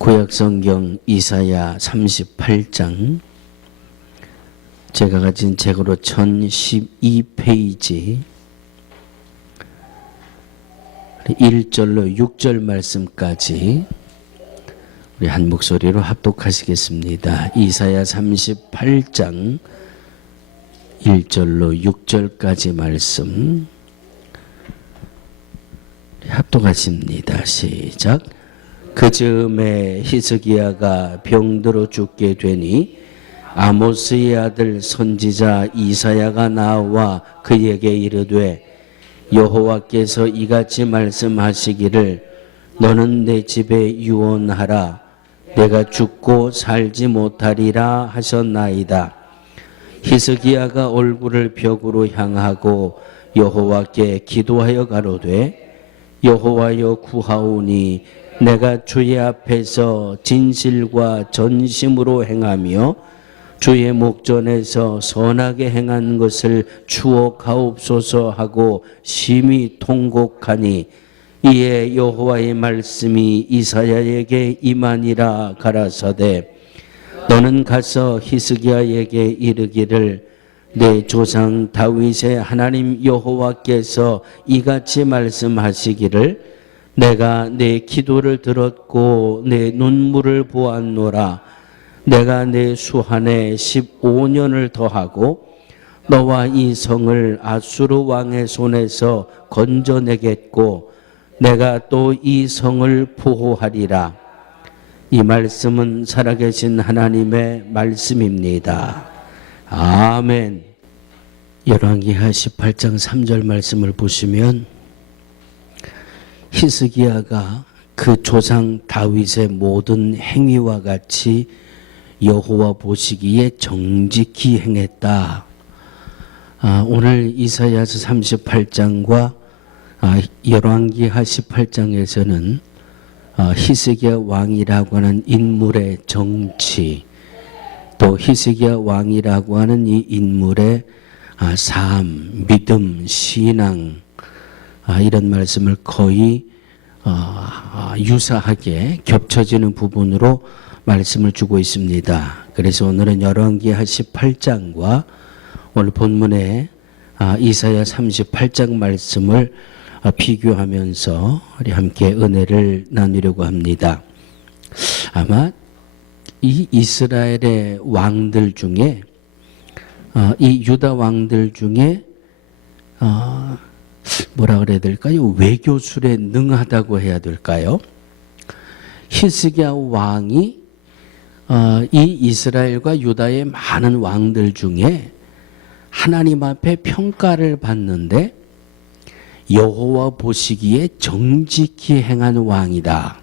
구약성경 이사야 38장, 제가 가진 책으로 1012페이지 1절로 6절 말씀까지 우리 한 목소리로 합독하시겠습니다. 이사야 38장 1절로 6절까지 말씀 합독하십니다. 시작. 그 즈음에 히스기야가 병들어 죽게 되니 아모스의 아들 선지자 이사야가 나와 그에게 이르되 여호와께서 이같이 말씀하시기를 너는 내 집에 유언하라 내가 죽고 살지 못하리라 하셨나이다. 히스기야가 얼굴을 벽으로 향하고 여호와께 기도하여 가로되 여호와여 구하오니 내가 주의 앞에서 진실과 전심으로 행하며 주의 목전에서 선하게 행한 것을 추억하옵소서 하고 심히 통곡하니 이에 여호와의 말씀이 이사야에게 임하니라 가라사대 너는 가서 히스기야에게 이르기를 내 조상 다윗의 하나님 여호와께서 이같이 말씀하시기를 내가 내 기도를 들었고 내 눈물을 보았노라. 내가 내 수한에 15년을 더하고 너와 이 성을 아수르 왕의 손에서 건져내겠고 내가 또 이 성을 보호하리라. 이 말씀은 살아계신 하나님의 말씀입니다. 아멘. 열왕기하 18장 3절 말씀을 보시면 히스기야가 그 조상 다윗의 모든 행위와 같이 여호와 보시기에 정직히 행했다. 오늘 이사야서 38장과 열왕기하 18장에서는 히스기야 왕이라고 하는 인물의 정치, 또 히스기야 왕이라고 하는 이 인물의 삶, 믿음, 신앙, 이런 말씀을 거의 유사하게 겹쳐지는 부분으로 말씀을 주고 있습니다. 그래서 오늘은 열왕기하 18장과 오늘 본문의 이사야 38장 말씀을 비교하면서 우리 함께 은혜를 나누려고 합니다. 아마 이 이스라엘의 왕들 중에 이 유다 왕들 중에 뭐라 그래야 될까요? 외교술에 능하다고 해야 될까요? 히스기야 왕이 이 이스라엘과 유다의 많은 왕들 중에 하나님 앞에 평가를 받는데 여호와 보시기에 정직히 행한 왕이다.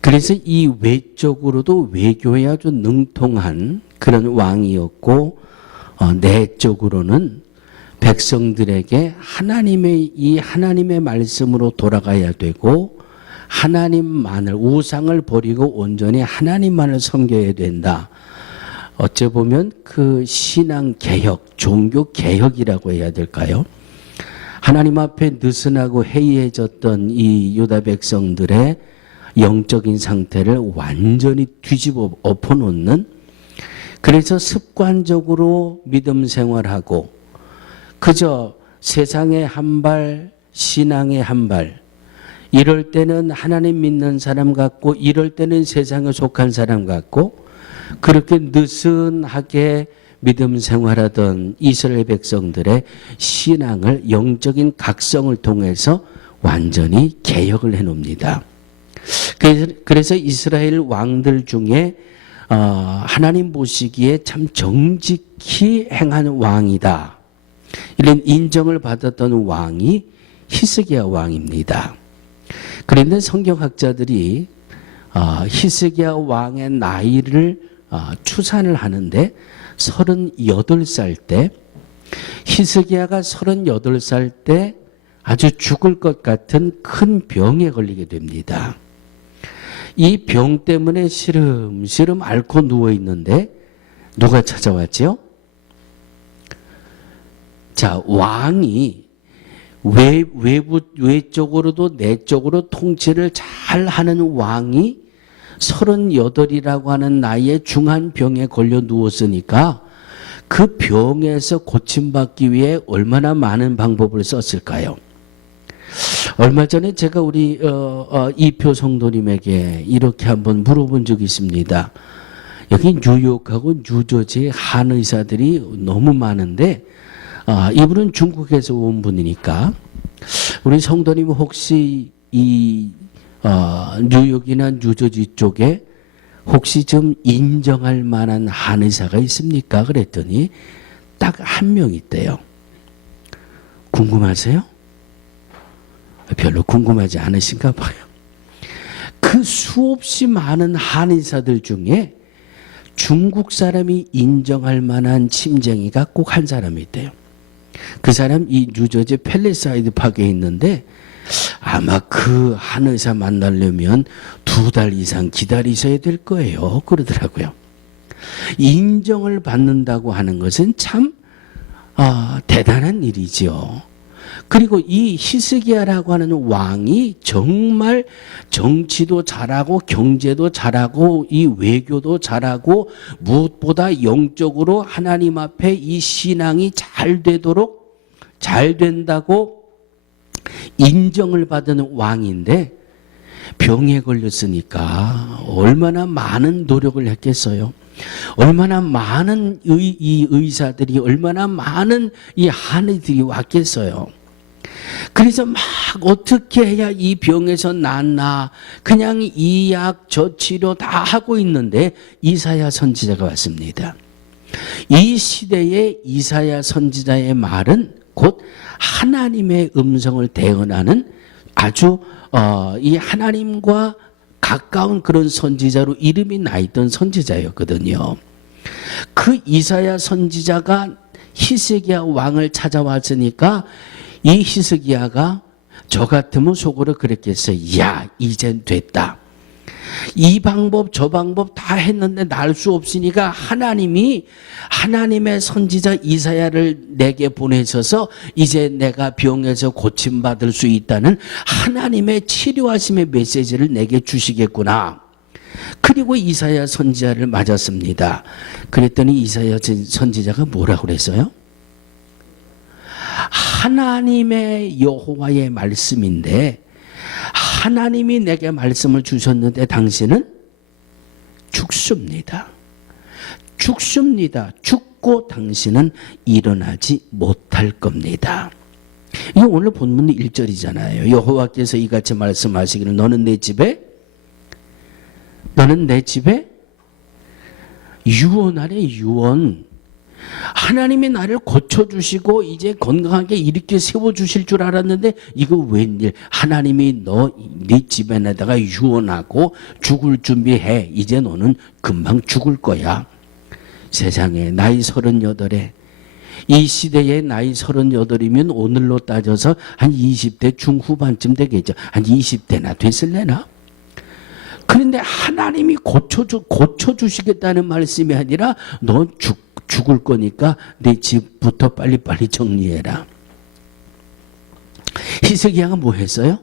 그래서 이 외적으로도 외교에 아주 능통한 그런 왕이었고 내적으로는 백성들에게 하나님의 말씀으로 돌아가야 되고 하나님만을 우상을 버리고 온전히 하나님만을 섬겨야 된다. 어째 보면 그 신앙 개혁, 종교 개혁이라고 해야 될까요? 하나님 앞에 느슨하고 해이해졌던 이 유다 백성들의 영적인 상태를 완전히 뒤집어 엎어놓는, 그래서 습관적으로 믿음 생활하고 그저 세상의 한 발, 신앙의 한 발, 이럴 때는 하나님 믿는 사람 같고 이럴 때는 세상에 속한 사람 같고 그렇게 느슨하게 믿음 생활하던 이스라엘 백성들의 신앙을 영적인 각성을 통해서 완전히 개혁을 해놓습니다. 그래서 이스라엘 왕들 중에 하나님 보시기에 참 정직히 행한 왕이다, 이런 인정을 받았던 왕이 히스기야 왕입니다. 그런데 성경학자들이 히스기야 왕의 나이를 추산을 하는데 38살 때, 히스기야가 38살 때 아주 죽을 것 같은 큰 병에 걸리게 됩니다. 이 병 때문에 시름시름 앓고 누워 있는데 누가 찾아왔죠? 자, 왕이 외적으로도 내적으로 통치를 잘 하는 왕이 38이라고 하는 나이에 중한 병에 걸려 누웠으니까 그 병에서 고침받기 위해 얼마나 많은 방법을 썼을까요? 얼마 전에 제가 우리 이표 성도님에게 이렇게 한번 물어본 적이 있습니다. 여기 뉴욕하고 뉴저지에 한의사들이 너무 많은데 이분은 중국에서 온 분이니까 우리 성도님 혹시 이 뉴욕이나 뉴저지 쪽에 혹시 좀 인정할 만한 한의사가 있습니까? 그랬더니 딱 한 명 있대요. 궁금하세요? 별로 궁금하지 않으신가 봐요. 그 수없이 많은 한의사들 중에 중국 사람이 인정할 만한 침쟁이가 꼭 한 사람이 있대요. 그 사람 이 뉴저지 팰리사이드 파크에 있는데 아마 그 한의사 만나려면 2달 이상 기다리셔야 될 거예요. 그러더라고요. 인정을 받는다고 하는 것은 참 대단한 일이죠. 그리고 이 히스기야라고 하는 왕이 정말 정치도 잘하고 경제도 잘하고 이 외교도 잘하고 무엇보다 영적으로 하나님 앞에 이 신앙이 잘 되도록 잘 된다고 인정을 받은 왕인데 병에 걸렸으니까 얼마나 많은 노력을 했겠어요. 얼마나 많은 이 의사들이 얼마나 많은 이 한의들이 왔겠어요. 그래서 막 어떻게 해야 이 병에서 낫나 그냥 이 약 저 치료 다 하고 있는데 이사야 선지자가 왔습니다. 이 시대의 이사야 선지자의 말은 곧 하나님의 음성을 대언하는 아주 이 하나님과 가까운 그런 선지자로 이름이 나 있던 선지자였거든요. 그 이사야 선지자가 히스기야 왕을 찾아왔으니까 이 히스기야가 저 같으면 속으로 그랬겠어요. 야, 이젠 됐다. 이 방법 저 방법 다 했는데 날 수 없으니까 하나님이 하나님의 선지자 이사야를 내게 보내셔서 이제 내가 병에서 고침받을 수 있다는 하나님의 치료하심의 메시지를 내게 주시겠구나. 그리고 이사야 선지자를 맞았습니다. 그랬더니 이사야 선지자가 뭐라고 그랬어요? 하나님의 여호와의 말씀인데 하나님이 내게 말씀을 주셨는데 당신은 죽습니다. 죽습니다. 죽고 당신은 일어나지 못할 겁니다. 이게 오늘 본문 1절이잖아요. 여호와께서 이같이 말씀하시기를 너는 내 집에 유언하래. 유언. 하나님이 나를 고쳐주시고 이제 건강하게 이렇게 세워주실 줄 알았는데 이거 웬일. 하나님이 네 집에다가 유언하고 죽을 준비해. 이제 너는 금방 죽을 거야. 세상에 나이 38에 이 시대에 나이 38이면 오늘로 따져서 한 20대 중후반쯤 되겠죠. 한 20대나 됐을래나? 그런데 하나님이 고쳐주시겠다는 말씀이 아니라 너 죽을 거니까 내 집부터 빨리빨리 정리해라. 히스기야가 뭐 했어요?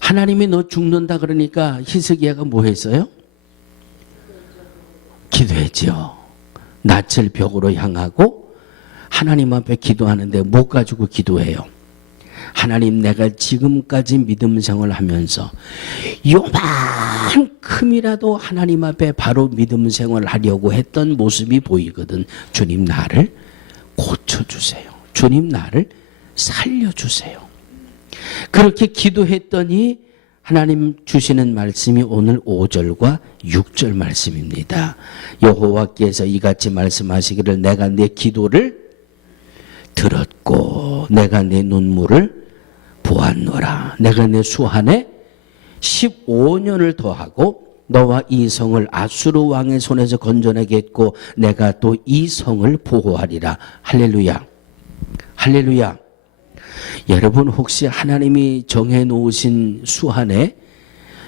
하나님이 너 죽는다 그러니까 히스기야가 뭐 했어요? 기도했죠. 낯을 벽으로 향하고 하나님 앞에 기도하는데 뭐 가지고 기도해요? 하나님, 내가 지금까지 믿음 생활을 하면서 요만큼이라도 하나님 앞에 바로 믿음 생활을 하려고 했던 모습이 보이거든. 주님, 나를 고쳐주세요. 주님, 나를 살려주세요. 그렇게 기도했더니 하나님 주시는 말씀이 오늘 5절과 6절 말씀입니다. 여호와께서 이같이 말씀하시기를 내가 내 기도를 들었고 내가 내 눈물을 보았노라. 내가 내 수한에 15년을 더하고 너와 이 성을 아수르 왕의 손에서 건져내겠고 내가 또 이 성을 보호하리라. 할렐루야. 할렐루야. 여러분 혹시 하나님이 정해놓으신 수한에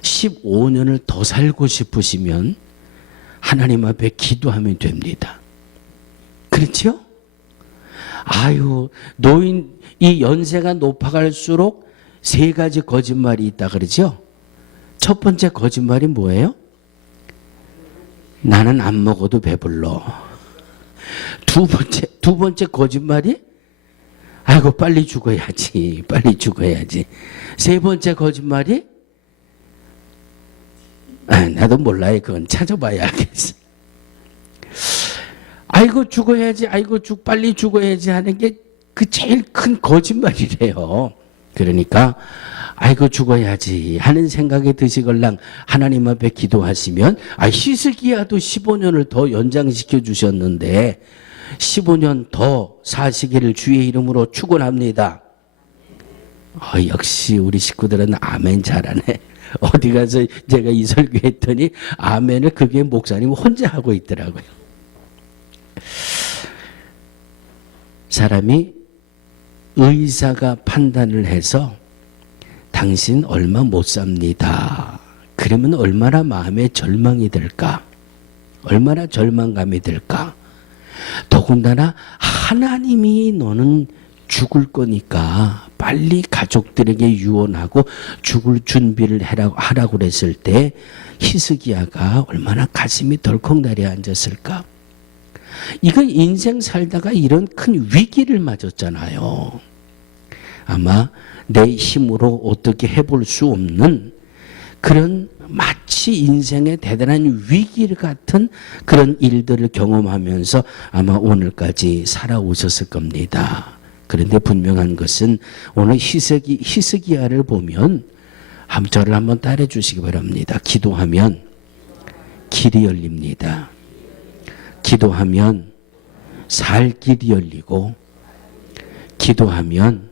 15년을 더 살고 싶으시면 하나님 앞에 기도하면 됩니다. 그렇죠? 아유, 이 연세가 높아갈수록 3가지 거짓말이 있다 그러죠? 첫 번째 거짓말이 뭐예요? 나는 안 먹어도 배불러. 두 번째 거짓말이 아이고 빨리 죽어야지. 빨리 죽어야지. 세 번째 거짓말이 나도 몰라요. 그건 찾아봐야 알겠어. 아이고 죽어야지. 아이고 빨리 죽어야지 하는 게 그 제일 큰 거짓말이래요. 그러니까 아이고 죽어야지 하는 생각이 드시걸랑 하나님 앞에 기도하시면 히스기야도 15년을 더 연장시켜 주셨는데 15년 더 사시기를 주의 이름으로 축원합니다. 역시 우리 식구들은 아멘 잘하네. 어디 가서 제가 이 설교했더니 아멘을 그게 목사님 혼자 하고 있더라고요. 사람이 의사가 판단을 해서 당신 얼마 못 삽니다. 그러면 얼마나 마음에 절망이 들까? 얼마나 절망감이 들까? 더군다나 하나님이 너는 죽을 거니까 빨리 가족들에게 유언하고 죽을 준비를 하라고 그랬을 때 히스기야가 얼마나 가슴이 덜컥 내려앉았을까? 이건 인생 살다가 이런 큰 위기를 맞았잖아요. 아마 내 힘으로 어떻게 해볼 수 없는 그런 마치 인생의 대단한 위기 같은 그런 일들을 경험하면서 아마 오늘까지 살아오셨을 겁니다. 그런데 분명한 것은 오늘 히스기야를 보면 저를 한번 따라해 주시기 바랍니다. 기도하면 길이 열립니다. 기도하면 살 길이 열리고, 기도하면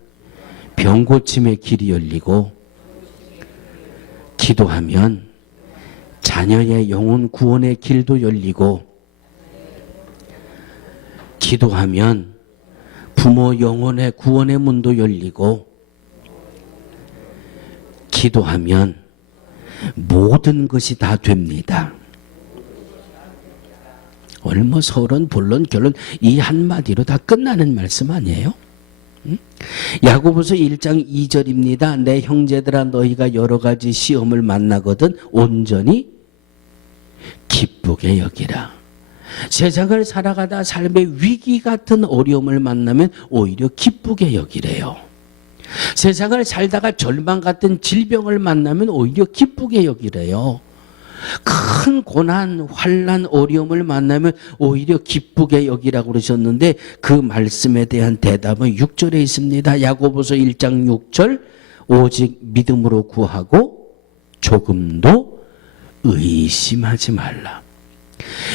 병 고침의 길이 열리고, 기도하면 자녀의 영혼 구원의 길도 열리고, 기도하면 부모 영혼의 구원의 문도 열리고, 기도하면 모든 것이 다 됩니다. 오늘 뭐 서론, 본론, 결론 이 한마디로 다 끝나는 말씀 아니에요? 야고보서 1장 2절입니다. 내 형제들아 너희가 여러 가지 시험을 만나거든 온전히 기쁘게 여기라. 세상을 살아가다 삶의 위기 같은 어려움을 만나면 오히려 기쁘게 여기래요. 세상을 살다가 절망 같은 질병을 만나면 오히려 기쁘게 여기래요. 큰 고난, 환난, 어려움을 만나면 오히려 기쁘게 여기라고 그러셨는데 그 말씀에 대한 대답은 6절에 있습니다. 야고보서 1장 6절 오직 믿음으로 구하고 조금도 의심하지 말라.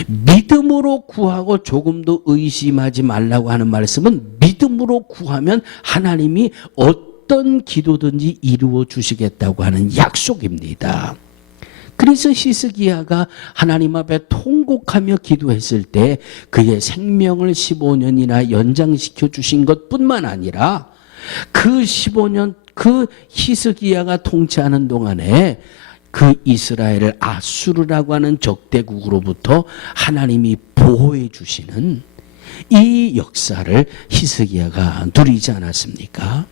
믿음으로 구하고 조금도 의심하지 말라고 하는 말씀은 믿음으로 구하면 하나님이 어떤 기도든지 이루어 주시겠다고 하는 약속입니다. 그래서 히스기야가 하나님 앞에 통곡하며 기도했을 때 그의 생명을 15년이나 연장시켜 주신 것뿐만 아니라 그 15년 그 히스기야가 통치하는 동안에 그 이스라엘을 아수르라고 하는 적대국으로부터 하나님이 보호해 주시는 이 역사를 히스기야가 누리지 않았습니까?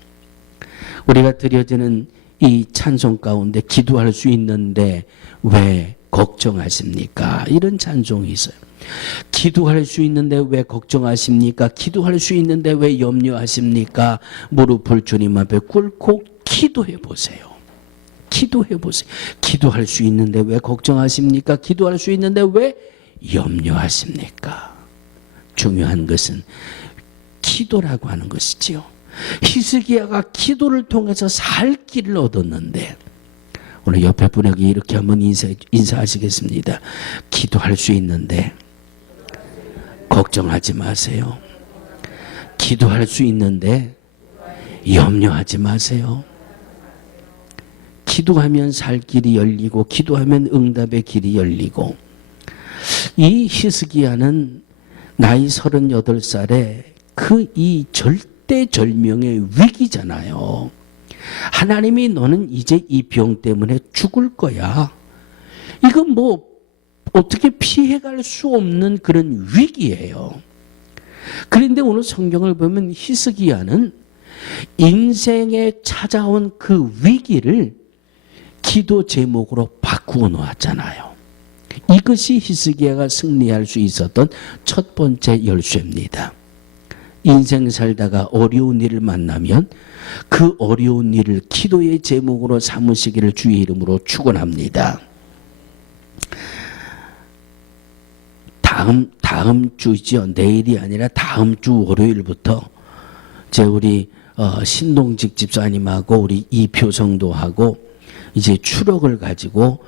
우리가 드려지는 이 찬송 가운데 기도할 수 있는데 왜 걱정하십니까? 이런 찬송이 있어요. 기도할 수 있는데 왜 걱정하십니까? 기도할 수 있는데 왜 염려하십니까? 무릎을 주님 앞에 꿇고 기도해 보세요. 기도해 보세요. 기도할 수 있는데 왜 걱정하십니까? 기도할 수 있는데 왜 염려하십니까? 중요한 것은 기도라고 하는 것이지요. 히스기야가 기도를 통해서 살 길을 얻었는데 오늘 옆에 분에게 이렇게 한번 인사하시겠습니다. 기도할 수 있는데 걱정하지 마세요. 기도할 수 있는데 염려하지 마세요. 기도하면 살 길이 열리고 기도하면 응답의 길이 열리고 이 히스기야는 나이 38살에 그 이 절대절명의 위기잖아요. 하나님이 너는 이제 이 병 때문에 죽을 거야. 이건 뭐 어떻게 피해갈 수 없는 그런 위기예요. 그런데 오늘 성경을 보면 히스기야는 인생에 찾아온 그 위기를 기도 제목으로 바꾸어 놓았잖아요. 이것이 히스기야가 승리할 수 있었던 첫 번째 열쇠입니다. 인생 살다가 어려운 일을 만나면 그 어려운 일을 기도의 제목으로 삼으시기를 주의 이름으로 축원합니다. 다음 주죠. 내일이 아니라 다음 주 월요일부터 우리 신동직 집사님하고 우리 이표 성도하고 이제 추록을 가지고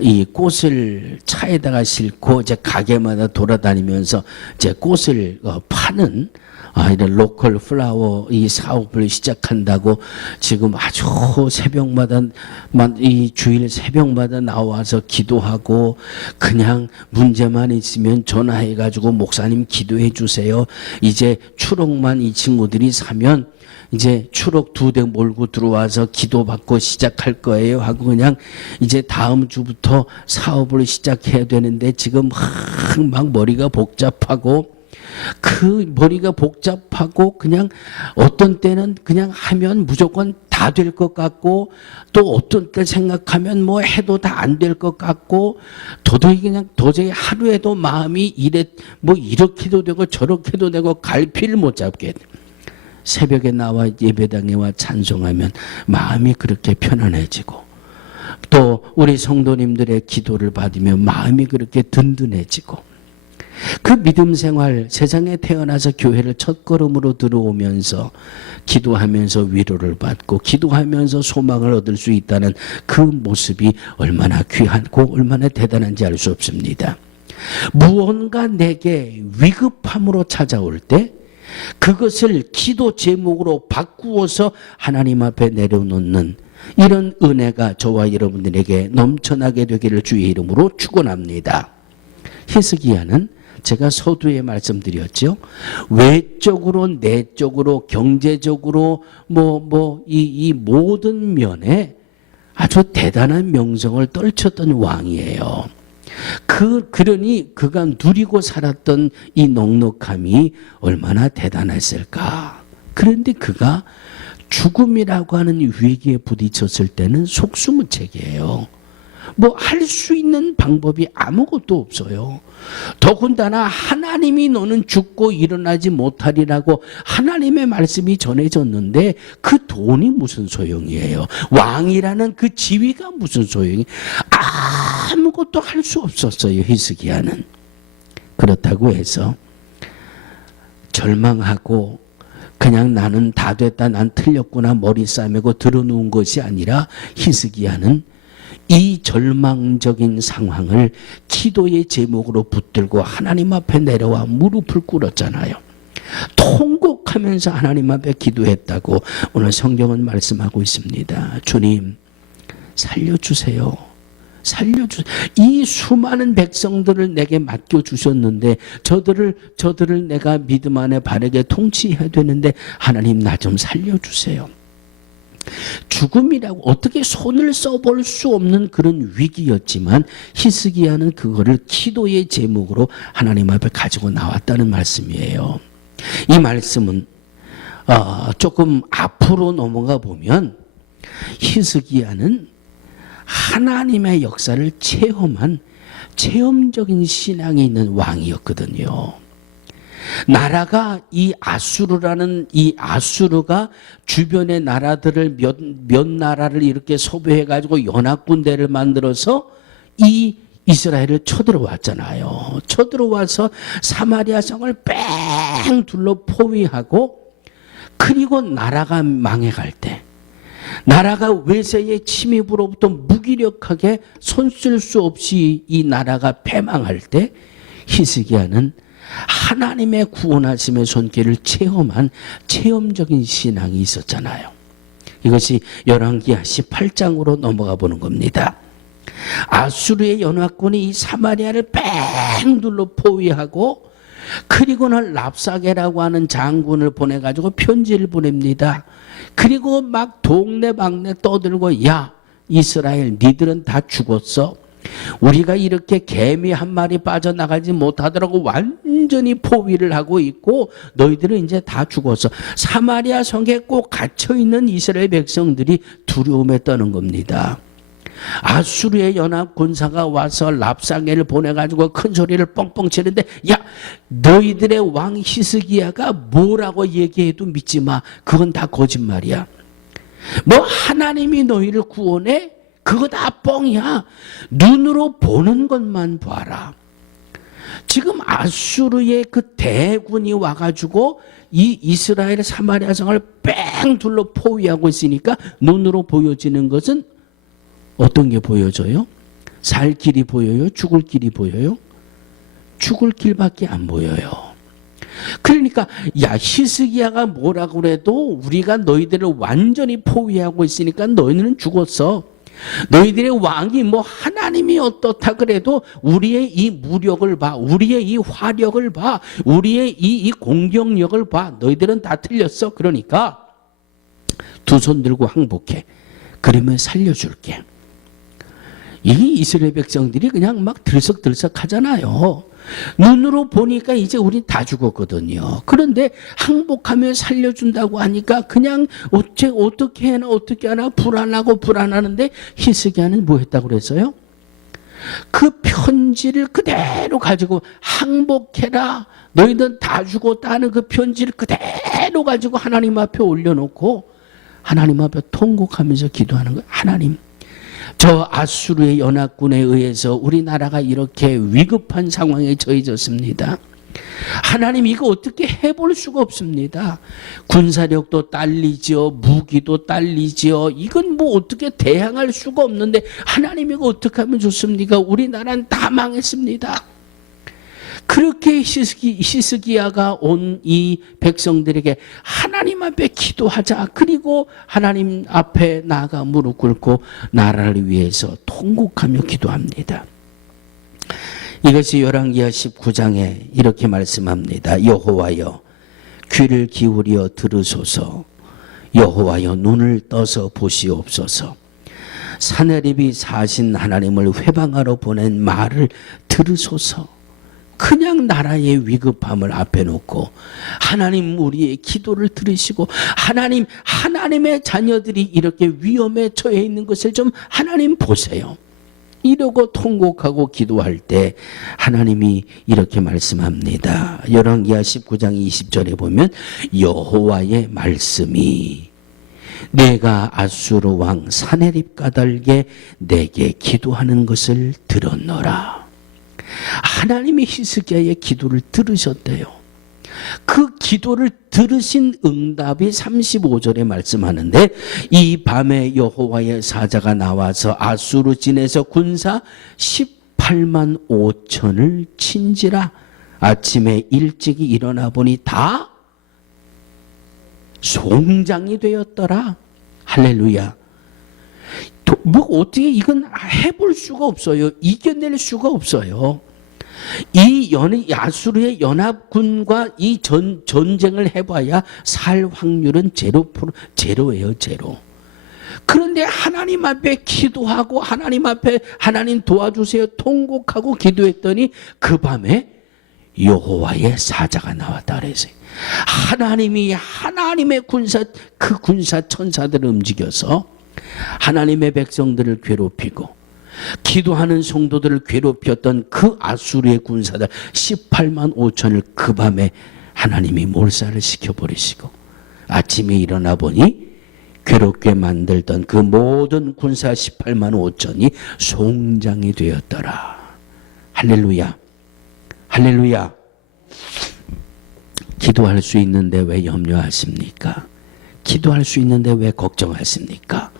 이 꽃을 차에다가 싣고 이제 가게마다 돌아다니면서 이제 꽃을 파는 이런 로컬 플라워 이 사업을 시작한다고 지금 아주 새벽마다 이 주일 새벽마다 나와서 기도하고 그냥 문제만 있으면 전화해 가지고 목사님 기도해 주세요. 이제 추록만 이 친구들이 사면 이제 추록 2대 몰고 들어와서 기도받고 시작할 거예요 하고 그냥 이제 다음 주부터 사업을 시작해야 되는데 지금 막 머리가 복잡하고 그 머리가 복잡하고 그냥 어떤 때는 그냥 하면 무조건 다 될 것 같고 또 어떤 때 생각하면 뭐 해도 다 안 될 것 같고 도저히 하루에도 마음이 이렇게도 되고 저렇게도 되고 갈피를 못 잡게 돼. 새벽에 나와 예배당에 와 찬송하면 마음이 그렇게 편안해지고 또 우리 성도님들의 기도를 받으면 마음이 그렇게 든든해지고 그 믿음 생활 세상에 태어나서 교회를 첫걸음으로 들어오면서 기도하면서 위로를 받고 기도하면서 소망을 얻을 수 있다는 그 모습이 얼마나 귀하고 얼마나 대단한지 알 수 없습니다. 무언가 내게 위급함으로 찾아올 때 그것을 기도 제목으로 바꾸어서 하나님 앞에 내려놓는 이런 은혜가 저와 여러분들에게 넘쳐나게 되기를 주의 이름으로 축원합니다. 히스기야는 제가 서두에 말씀드렸죠. 외적으로 내적으로 경제적으로 이 모든 면에 아주 대단한 명성을 떨쳤던 왕이에요. 그러니 그가 누리고 살았던 이 넉넉함이 얼마나 대단했을까. 그런데 그가 죽음이라고 하는 위기에 부딪혔을 때는 속수무책이에요. 할 수 있는 방법이 아무것도 없어요. 더군다나 하나님이 너는 죽고 일어나지 못하리라고 하나님의 말씀이 전해졌는데 그 돈이 무슨 소용이에요. 왕이라는 그 지위가 무슨 소용이. 아무것도 할 수 없었어요. 히스기야는. 그렇다고 해서 절망하고 그냥 나는 다 됐다 난 틀렸구나 머리 싸매고 들어놓은 것이 아니라 히스기야는 이 절망적인 상황을 기도의 제목으로 붙들고 하나님 앞에 내려와 무릎을 꿇었잖아요. 통곡하면서 하나님 앞에 기도했다고 오늘 성경은 말씀하고 있습니다. 주님 살려주세요. 이 수많은 백성들을 내게 맡겨주셨는데 저들을 내가 믿음 안에 바르게 통치해야 되는데 하나님 나 좀 살려주세요. 죽음이라고 어떻게 손을 써볼 수 없는 그런 위기였지만 히스기야는 그거를 기도의 제목으로 하나님 앞에 가지고 나왔다는 말씀이에요. 이 말씀은 조금 앞으로 넘어가 보면 히스기야는 하나님의 역사를 체험한 체험적인 신앙이 있는 왕이었거든요. 나라가 이 아수르가 주변의 나라들을 몇 나라를 이렇게 소비해 가지고 연합군대를 만들어서 이 이스라엘을 쳐들어왔잖아요. 쳐들어와서 사마리아 성을 뺑 둘러 포위하고 그리고 나라가 망해갈 때 나라가 외세의 침입으로부터 무기력하게 손쓸 수 없이 이 나라가 패망할 때 히스기야는 하나님의 구원하심의 손길을 체험한 체험적인 신앙이 있었잖아요. 이것이 열왕기하 18장으로 넘어가 보는 겁니다. 아수르의 연합군이 이 사마리아를 뺑 둘러 포위하고 그리고는 랍사게라고 하는 장군을 보내가지고 편지를 보냅니다. 그리고 막 동네방네 떠들고 야 이스라엘 니들은 다 죽었어. 우리가 이렇게 개미 한 마리 빠져나가지 못하더라고 완전히 포위를 하고 있고 너희들은 이제 다 죽었어. 사마리아 성에 꼭 갇혀있는 이스라엘 백성들이 두려움에 떠는 겁니다. 아수르의 연합 군사가 와서 랍사게를 보내가지고 큰 소리를 뻥뻥 치는데, 야, 너희들의 왕 히스기야가 뭐라고 얘기해도 믿지 마. 그건 다 거짓말이야. 뭐 하나님이 너희를 구원해? 그거 다 뻥이야. 눈으로 보는 것만 봐라. 지금 아수르의 그 대군이 와가지고 이 이스라엘 사마리아 성을 뺑 둘러 포위하고 있으니까 눈으로 보여지는 것은 어떤 게 보여져요? 살 길이 보여요? 죽을 길이 보여요? 죽을 길밖에 안 보여요. 그러니까 야, 히스기야가 뭐라고 그래도 우리가 너희들을 완전히 포위하고 있으니까 너희는 죽었어. 너희들의 왕이 뭐 하나님이 어떻다 그래도 우리의 이 무력을 봐, 우리의 이 화력을 봐, 우리의 이 공격력을 봐. 너희들은 다 틀렸어. 그러니까 두 손 들고 항복해. 그러면 살려줄게. 이 이스라엘 백성들이 그냥 막 들썩들썩 하잖아요. 눈으로 보니까 이제 우린 다 죽었거든요. 그런데 항복하면 살려준다고 하니까 그냥 어떻게 하나 불안하는데 히스기야는 뭐 했다고 그랬어요? 그 편지를 그대로 가지고 항복해라. 너희들 다 죽었다 하는 그 편지를 그대로 가지고 하나님 앞에 올려놓고 하나님 앞에 통곡하면서 기도하는 거예요. 하나님, 저 아수르의 연합군에 의해서 우리나라가 이렇게 위급한 상황에 처해졌습니다. 하나님, 이거 어떻게 해볼 수가 없습니다. 군사력도 딸리죠. 무기도 딸리죠. 이건 뭐 어떻게 대항할 수가 없는데 하나님, 이거 어떻게 하면 좋습니까? 우리나라는 다 망했습니다. 그렇게 히스기야가 온 이 백성들에게 하나님 앞에 기도하자. 그리고 하나님 앞에 나아가 무릎 꿇고 나라를 위해서 통곡하며 기도합니다. 이것이 열왕기하 19장에 이렇게 말씀합니다. 여호와여, 귀를 기울여 들으소서. 여호와여, 눈을 떠서 보시옵소서. 사내립이 사신 하나님을 회방하러 보낸 말을 들으소서. 그냥 나라의 위급함을 앞에 놓고 하나님, 우리의 기도를 들으시고 하나님, 하나님의 자녀들이 이렇게 위험에 처해 있는 것을 좀 하나님 보세요. 이러고 통곡하고 기도할 때 하나님이 이렇게 말씀합니다. 열왕기하 19장 20절에 보면 여호와의 말씀이 내가 아수르 왕 사내립 까닭에 내게 기도하는 것을 들었노라. 하나님이 히스기야의 기도를 들으셨대요. 그 기도를 들으신 응답이 35절에 말씀하는데, 이 밤에 여호와의 사자가 나와서 아수르 진에서 군사 18만 5천을 친지라. 아침에 일찍이 일어나 보니 다 송장이 되었더라. 할렐루야. 뭐 어떻게 이건 해볼 수가 없어요. 이겨낼 수가 없어요. 이 아수르의 연합군과 이 전쟁을 해봐야 살 확률은 제로예요, 제로. 그런데 하나님 앞에 기도하고 하나님 앞에 하나님 도와주세요 통곡하고 기도했더니 그 밤에 여호와의 사자가 나왔다 그랬어요. 하나님이 하나님의 그 군사 천사들을 움직여서 하나님의 백성들을 괴롭히고 기도하는 성도들을 괴롭혔던 그 아수르의 군사들 18만 5천을 그 밤에 하나님이 몰살을 시켜버리시고 아침에 일어나 보니 괴롭게 만들던 그 모든 군사 18만 5천이 송장이 되었더라. 할렐루야. 할렐루야. 기도할 수 있는데 왜 염려하십니까? 기도할 수 있는데 왜 걱정하십니까?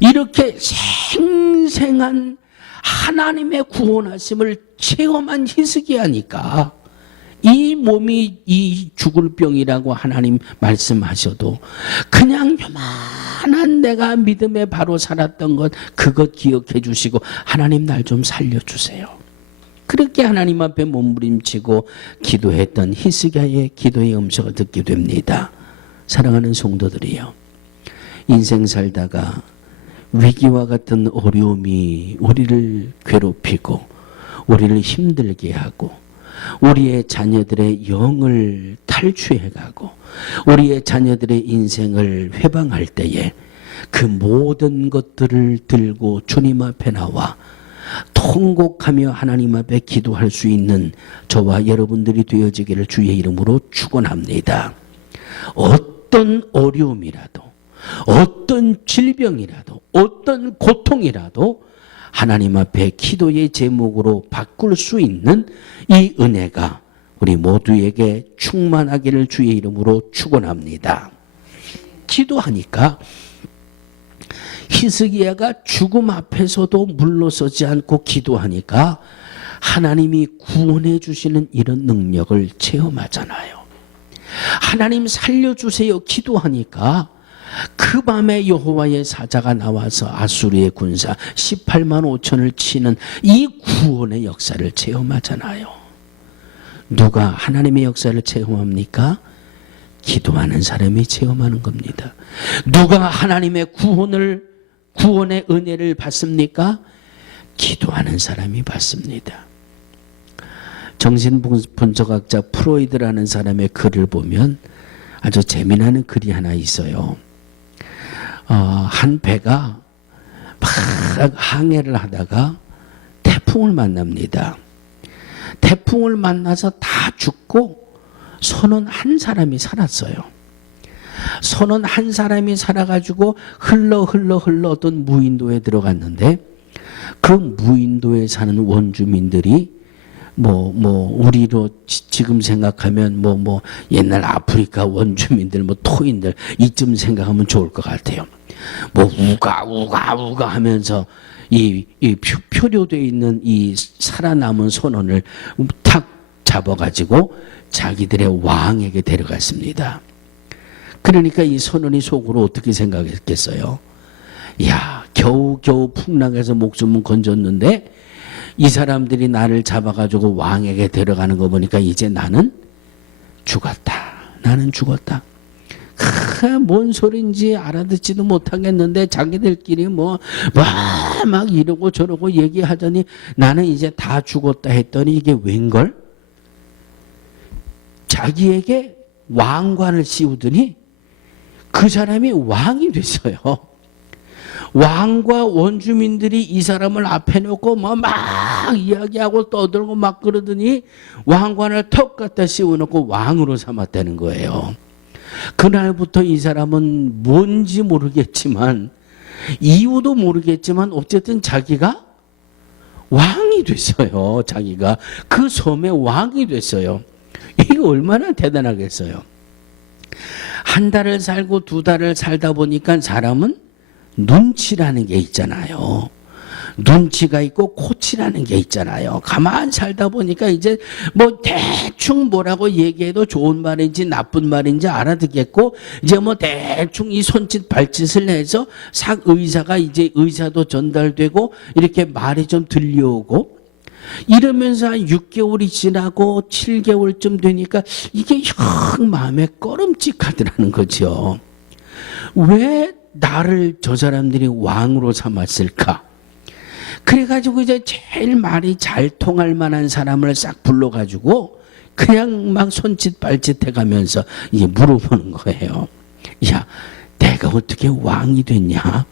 이렇게 생생한 하나님의 구원하심을 체험한 히스기야니까 이 몸이 이 죽을 병이라고 하나님 말씀하셔도 그냥 요만한 내가 믿음에 바로 살았던 것 그것 기억해 주시고 하나님 날 좀 살려주세요. 그렇게 하나님 앞에 몸부림치고 기도했던 히스기야의 기도의 음성을 듣게 됩니다. 사랑하는 성도들이요, 인생 살다가 위기와 같은 어려움이 우리를 괴롭히고 우리를 힘들게 하고 우리의 자녀들의 영을 탈취해가고 우리의 자녀들의 인생을 회방할 때에 그 모든 것들을 들고 주님 앞에 나와 통곡하며 하나님 앞에 기도할 수 있는 저와 여러분들이 되어지기를 주의 이름으로 축원합니다. 어떤 어려움이라도, 어떤 질병이라도, 어떤 고통이라도 하나님 앞에 기도의 제목으로 바꿀 수 있는 이 은혜가 우리 모두에게 충만하기를 주의 이름으로 축원합니다. 기도하니까 히스기야가 죽음 앞에서도 물러서지 않고 기도하니까 하나님이 구원해 주시는 이런 능력을 체험하잖아요. 하나님 살려주세요 기도하니까 그 밤에 여호와의 사자가 나와서 아수르의 군사 18만 5천을 치는 이 구원의 역사를 체험하잖아요. 누가 하나님의 역사를 체험합니까? 기도하는 사람이 체험하는 겁니다. 누가 하나님의 구원의 은혜를 받습니까? 기도하는 사람이 받습니다. 정신분석학자 프로이드라는 사람의 글을 보면 아주 재미나는 글이 하나 있어요. 한 배가 막 항해를 하다가 태풍을 만납니다. 태풍을 만나서 다 죽고 선원 한 사람이 살았어요. 선원 한 사람이 살아가지고 흘러 어떤 무인도에 들어갔는데 그 무인도에 사는 원주민들이 우리로 지금 생각하면 옛날 아프리카 원주민들 토인들 이쯤 생각하면 좋을 것 같아요. 우가 하면서 이 표류되어 있는 이 살아남은 선원을 탁 잡아가지고 자기들의 왕에게 데려갔습니다. 그러니까 이 선원이 속으로 어떻게 생각했겠어요? 야, 겨우 풍랑에서 목숨은 건졌는데 이 사람들이 나를 잡아가지고 왕에게 데려가는 거 보니까 이제 나는 죽었다. 뭔 소린지 알아듣지도 못하겠는데 자기들끼리 막 이러고 저러고 얘기하더니 나는 이제 다 죽었다 했더니 이게 웬걸? 자기에게 왕관을 씌우더니 그 사람이 왕이 됐어요. 왕과 원주민들이 이 사람을 앞에 놓고 막 이야기하고 떠들고 막 그러더니 왕관을 턱 갖다 씌워놓고 왕으로 삼았다는 거예요. 그날부터 이 사람은 뭔지 모르겠지만 이유도 모르겠지만 어쨌든 자기가 왕이 됐어요. 자기가 그 섬의 왕이 됐어요. 이게 얼마나 대단하겠어요. 한 달을 살고 두 달을 살다 보니까 사람은 눈치라는 게 있잖아요. 눈치가 있고 코치라는 게 있잖아요. 가만 살다 보니까 이제 대충 뭐라고 얘기해도 좋은 말인지 나쁜 말인지 알아듣겠고 이제 대충 이 손짓 발짓을 해서 의사도 전달되고 이렇게 말이 좀 들려오고 이러면서 한 6개월이 지나고 7개월쯤 되니까 이게 영 마음에 꺼름직하더라는 거죠. 왜 나를 저 사람들이 왕으로 삼았을까? 그래가지고 이제 제일 말이 잘 통할 만한 사람을 싹 불러가지고 그냥 막 손짓 발짓 해가면서 이제 물어보는 거예요. 야, 내가 어떻게 왕이 됐냐?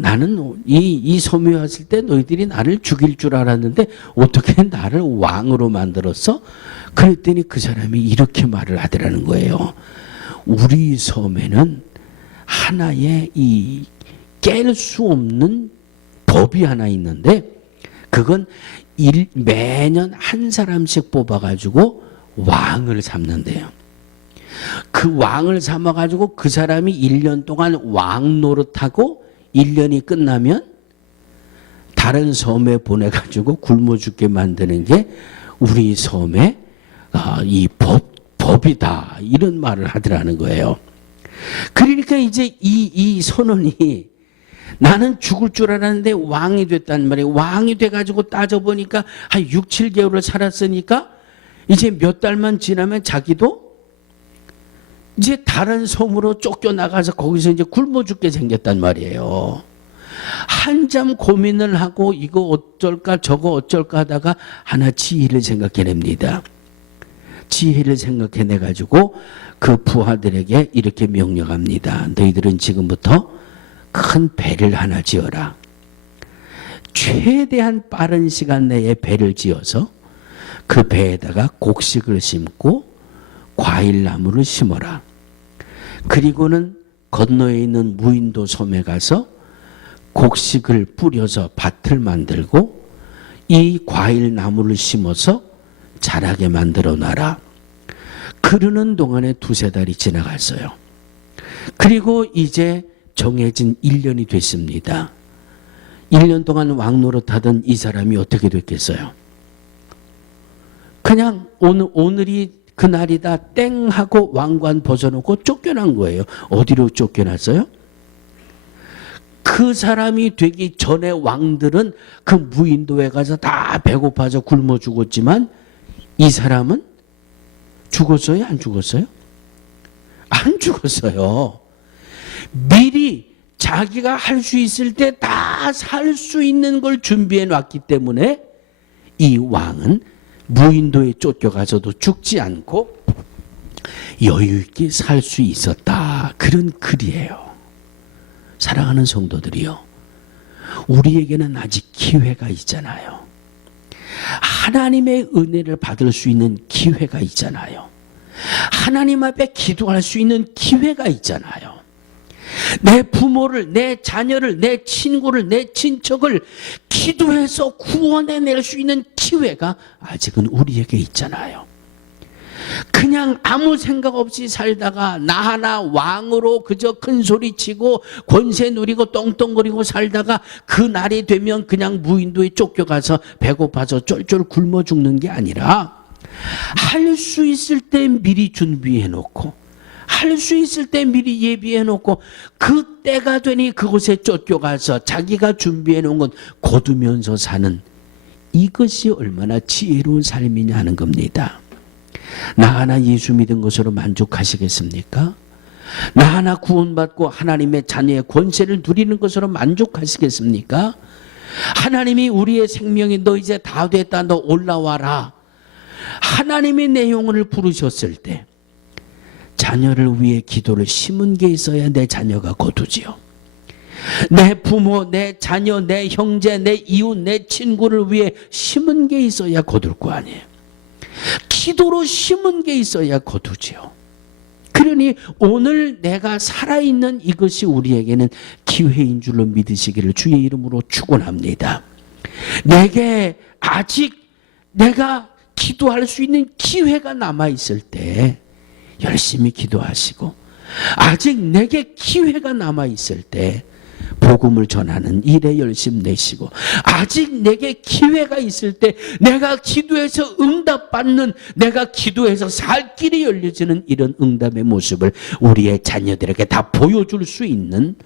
나는 이 섬에 왔을 때 너희들이 나를 죽일 줄 알았는데 어떻게 나를 왕으로 만들었어? 그랬더니 그 사람이 이렇게 말을 하더라는 거예요. 우리 섬에는 하나의 이 깰 수 없는 법이 하나 있는데 그건 매년 한 사람씩 뽑아가지고 왕을 삼는데요. 그 왕을 삼아가지고 그 사람이 1년 동안 왕 노릇하고 1년이 끝나면 다른 섬에 보내가지고 굶어 죽게 만드는 게 우리 섬의 이 법이다. 이런 말을 하더라는 거예요. 그러니까 이제 이 선원이 나는 죽을 줄 알았는데 왕이 됐단 말이에요. 왕이 돼가지고 따져보니까 한 6, 7개월을 살았으니까 이제 몇 달만 지나면 자기도 이제 다른 섬으로 쫓겨나가서 거기서 이제 굶어 죽게 생겼단 말이에요. 한참 고민을 하고 이거 어쩔까 저거 어쩔까 하다가 하나 지혜를 생각해냅니다. 지혜를 생각해내가지고 그 부하들에게 이렇게 명령합니다. 너희들은 지금부터 큰 배를 하나 지어라. 최대한 빠른 시간 내에 배를 지어서 그 배에다가 곡식을 심고 과일나무를 심어라. 그리고는 건너에 있는 무인도 섬에 가서 곡식을 뿌려서 밭을 만들고 이 과일나무를 심어서 자라게 만들어 놔라. 그러는 동안에 2-3달이 지나갔어요. 그리고 이제 정해진 1년이 됐습니다. 1년 동안 왕노릇하던 이 사람이 어떻게 됐겠어요? 그냥 오늘이 그날이다 땡 하고 왕관 벗어놓고 쫓겨난 거예요. 어디로 쫓겨났어요? 그 사람이 되기 전에 왕들은 그 무인도에 가서 다 배고파서 굶어 죽었지만 이 사람은 죽었어요? 안 죽었어요? 안 죽었어요. 미리 자기가 할 수 있을 때 다 살 수 있는 걸 준비해 놨기 때문에 이 왕은 무인도에 쫓겨가서도 죽지 않고 여유 있게 살 수 있었다. 그런 글이에요. 사랑하는 성도들이요, 우리에게는 아직 기회가 있잖아요. 하나님의 은혜를 받을 수 있는 기회가 있잖아요. 하나님 앞에 기도할 수 있는 기회가 있잖아요. 내 부모를, 내 자녀를, 내 친구를, 내 친척을 기도해서 구원해낼 수 있는 기회가 아직은 우리에게 있잖아요. 그냥 아무 생각 없이 살다가 나 하나 왕으로 그저 큰 소리치고 권세 누리고 떵떵거리고 살다가 그 날이 되면 그냥 무인도에 쫓겨가서 배고파서 쫄쫄 굶어 죽는 게 아니라 할 수 있을 때 미리 준비해 놓고 할 수 있을 때 미리 예비해 놓고 그 때가 되니 그곳에 쫓겨가서 자기가 준비해 놓은 건 거두면서 사는, 이것이 얼마나 지혜로운 삶이냐 하는 겁니다. 나 하나 예수 믿은 것으로 만족하시겠습니까? 나 하나 구원받고 하나님의 자녀의 권세를 누리는 것으로 만족하시겠습니까? 하나님이 우리의 생명이 너 이제 다 됐다, 너 올라와라, 하나님이 내 영혼을 부르셨을 때 자녀를 위해 기도를 심은 게 있어야 내 자녀가 거두지요. 내 부모, 내 자녀, 내 형제, 내 이웃, 내 친구를 위해 심은 게 있어야 거둘 거 아니에요. 기도로 심은 게 있어야 거두지요. 그러니 오늘 내가 살아있는 이것이 우리에게는 기회인 줄로 믿으시기를 주의 이름으로 축원합니다. 내게 아직 내가 기도할 수 있는 기회가 남아있을 때 열심히 기도하시고, 아직 내게 기회가 남아있을 때 복음을 전하는 일에 열심 내시고, 아직 내게 기회가 있을 때 내가 기도해서 응답받는, 내가 기도해서 살 길이 열려지는 이런 응답의 모습을 우리의 자녀들에게 다 보여줄 수 있는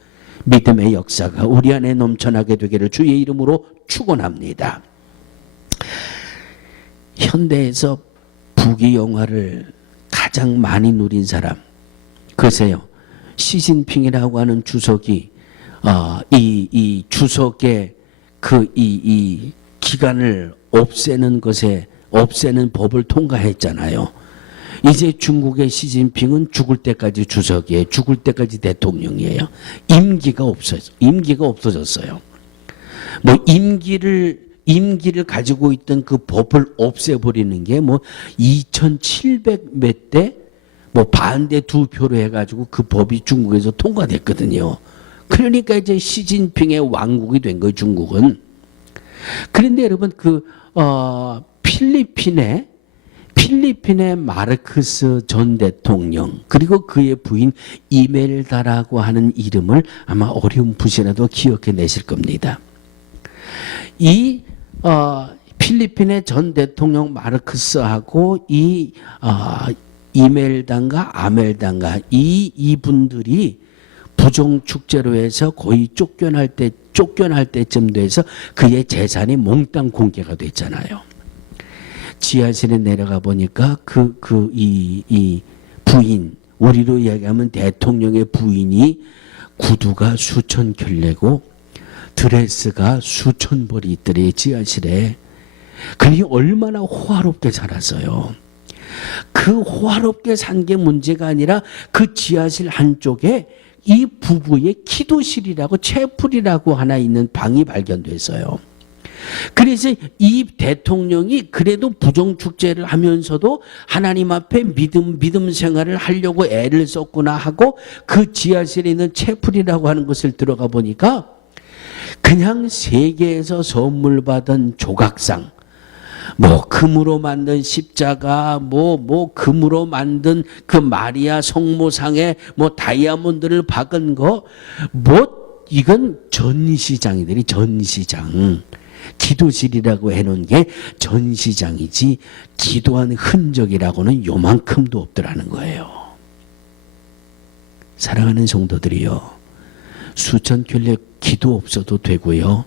믿음의 역사가 우리 안에 넘쳐나게 되기를 주의 이름으로 축원합니다. 현대에서 부귀 영화를 가장 많이 누린 사람, 글쎄요, 시진핑이라고 하는 주석이 이 주석의 이 기간을 없애는 법을 통과했잖아요. 이제 중국의 시진핑은 죽을 때까지 주석이에요. 죽을 때까지 대통령이에요. 임기가 없어졌어요. 뭐 임기를 가지고 있던 그 법을 없애버리는 게 뭐 2,700 몇 대 뭐 반대 2표로 해가지고 그 법이 중국에서 통과됐거든요. 그러니까 이제 시진핑의 왕국이 된 거예요, 중국은. 그런데 여러분 필리핀의 마르크스 전 대통령, 그리고 그의 부인 이멜다라고 하는 이름을 아마 어렴풋이라도 기억해 내실 겁니다. 이 필리핀의 전 대통령 마르크스하고 이 이멜단가 아멜단가 이분들이 부정 축제로 해서 거의 쫓겨날 때쯤 돼서 그의 재산이 몽땅 공개가 됐잖아요. 지하실에 내려가 보니까 이 부인, 우리로 이야기하면 대통령의 부인이 구두가 수천 켤레고 드레스가 수천 벌이 있더래, 지하실에. 그러니 얼마나 호화롭게 살았어요. 그 호화롭게 산 게 문제가 아니라 그 지하실 한쪽에 이 부부의 기도실이라고 채플이라고 하나 있는 방이 발견됐어요. 그래서 이 대통령이 그래도 부정축제를 하면서도 하나님 앞에 믿음 생활을 하려고 애를 썼구나 하고 그 지하실에 있는 채플이라고 하는 것을 들어가 보니까 그냥 세계에서 선물 받은 조각상, 뭐 금으로 만든 십자가, 뭐 금으로 만든 그 마리아 성모상에 뭐 다이아몬드를 박은 거, 뭐 이건 전시장이들이 전시장. 기도실이라고 해놓은 게 전시장이지 기도한 흔적이라고는 요만큼도 없더라는 거예요. 사랑하는 성도들이요, 수천 켤레 기도 없어도 되고요,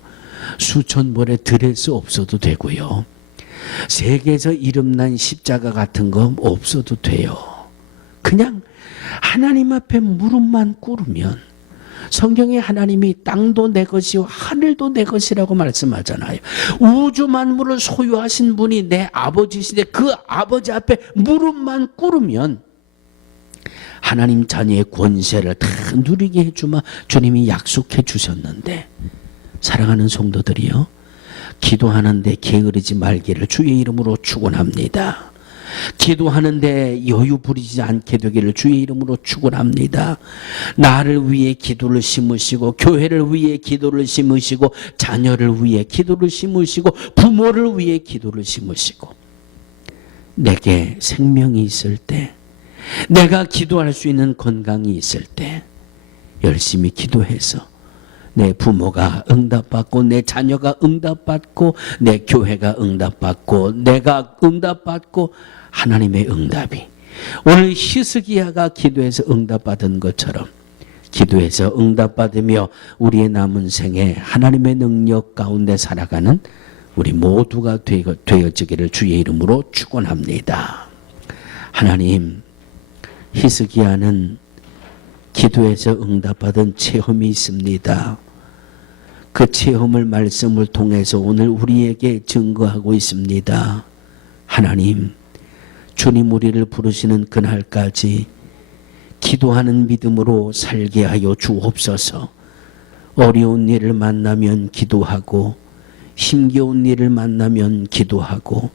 수천 벌의 드레스 없어도 되고요, 세계에서 이름난 십자가 같은 거 없어도 돼요. 그냥 하나님 앞에 무릎만 꿇으면, 성경에 하나님이 땅도 내 것이요 하늘도 내 것이라고 말씀하잖아요. 우주 만물을 소유하신 분이 내 아버지시데 그 아버지 앞에 무릎만 꿇으면 하나님 자녀의 권세를 다 누리게 해주마 주님이 약속해 주셨는데, 사랑하는 성도들이요, 기도하는데 게으르지 말기를 주의 이름으로 축원합니다. 기도하는데 여유 부리지 않게 되기를 주의 이름으로 축원합니다. 나를 위해 기도를 심으시고, 교회를 위해 기도를 심으시고, 자녀를 위해 기도를 심으시고, 부모를 위해 기도를 심으시고, 내게 생명이 있을 때, 내가 기도할 수 있는 건강이 있을 때 열심히 기도해서 내 부모가 응답받고, 내 자녀가 응답받고, 내 교회가 응답받고, 내가 응답받고, 하나님의 응답이 오늘 히스기야가 기도해서 응답받은 것처럼 기도해서 응답받으며 우리의 남은 생에 하나님의 능력 가운데 살아가는 우리 모두가 되어지기를 주의 이름으로 축원합니다. 하나님, 히스기야는 기도해서 응답받은 체험이 있습니다. 그 체험을 말씀을 통해서 오늘 우리에게 증거하고 있습니다. 하나님, 주님 우리를 부르시는 그날까지 기도하는 믿음으로 살게 하여 주옵소서. 어려운 일을 만나면 기도하고, 힘겨운 일을 만나면 기도하고,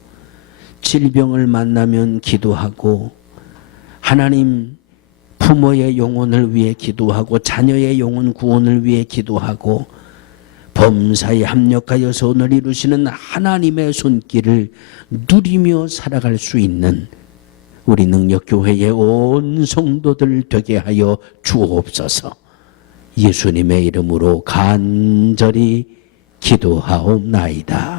질병을 만나면 기도하고, 하나님 부모의 영혼을 위해 기도하고, 자녀의 영혼 구원을 위해 기도하고, 범사에 합력하여 선을 이루시는 하나님의 손길을 누리며 살아갈 수 있는 우리 능력교회의 온 성도들 되게 하여 주옵소서. 예수님의 이름으로 간절히 기도하옵나이다.